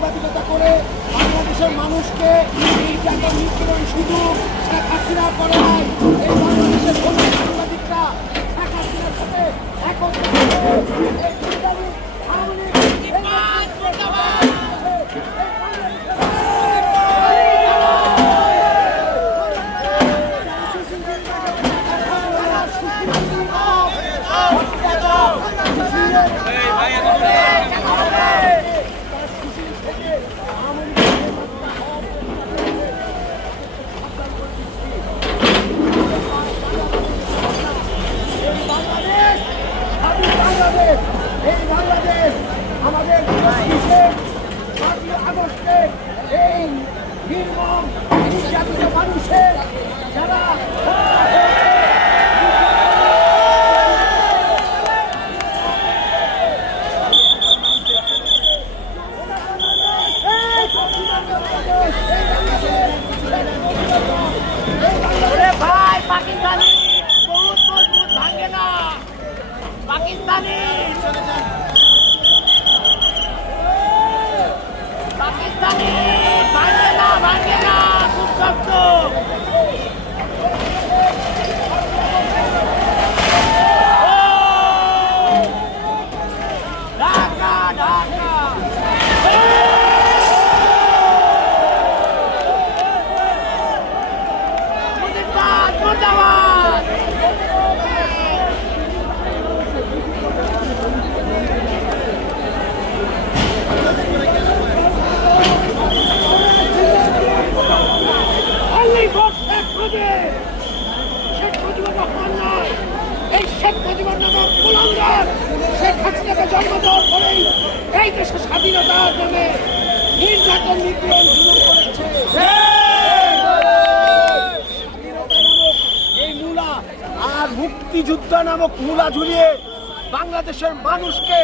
সাংবাদিকতা করে বাংলাদেশের মানুষকে নির্যাতন নিপীড়ন শুধু শেখ হাসিনা করে নাই, এই বাংলাদেশের কোন সাংবাদিকরা শেখ হাসিনার সাথে এই বাংলাদেশ আমাদের আগস্টের এই নির্মম নির্যাতিত মানুষের যারা ভাই পাকিস্তানি বহুত মজবুত ভাঙে না পাকিস্তানি পাকিস্তানি ভাঙে না খুব শক্ত ঢাকা ঢাকা মুজিবাবাদ মুর্দাবাদ শেখ মুজিবুর রহমান নয়, এই শেখ মুজিবুর নামক কুলাঙ্গার শেখ হাসিনাকে জন্ম দেওয়ার পরেই এই দেশের স্বাধীনতার নামে নির্যাতন নিপীড়ন শুরু করেছে। এই মূলা আর মুক্তিযুদ্ধ নামক মূলা ঝুলিয়ে বাংলাদেশের মানুষকে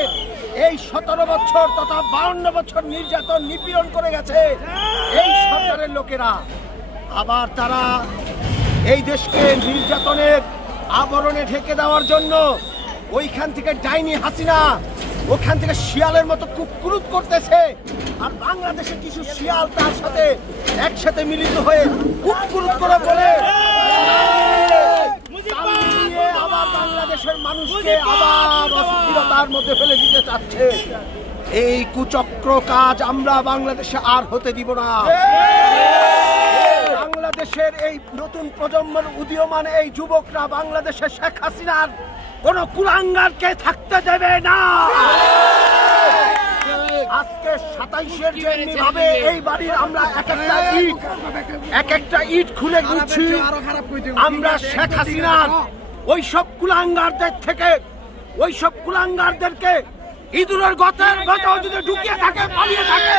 এই 17 বছর তথা 52 বছর নির্যাতন নিপীড়ন করে গেছে এই সরকারের লোকেরা। আবার তারা এই দেশকে নির্যাতনের আবরণে ঢেকে দেওয়ার জন্য ওইখান থেকে ডাইনি হাসিনা ওখান থেকে শিয়ালের মতো কুকুরুত করতেছে, আর বাংলাদেশে কিছু শিয়াল তার সাথে একসাথে মিলিত হয়ে কুকুরুত করে বলে আবার বাংলাদেশের মানুষকে আবার অস্থিরতার মধ্যে ফেলে দিতে চাচ্ছে। এই কুচক্র কাজ আমরা বাংলাদেশে আর হতে দিব না। বাংলাদেশের এই নতুন প্রজন্মের উদীয়মান এই যুবকরা বাংলাদেশের শেখ হাসিনার কোন কুলাঙ্গারকে থাকতে দেবে না। আজকে 27-এর জন্য ভাবে এই বাড়ির আমরা এক একটা ইট খুলে দিচ্ছি। আমরা শেখ হাসিনার ওইসব কুলাঙ্গারদের থেকে ওইসব কুলাঙ্গারদেরকে ইঁদুরের গর্তের ভেতর যদি ঢুকিয়ে থাকে পালিয়ে থাকে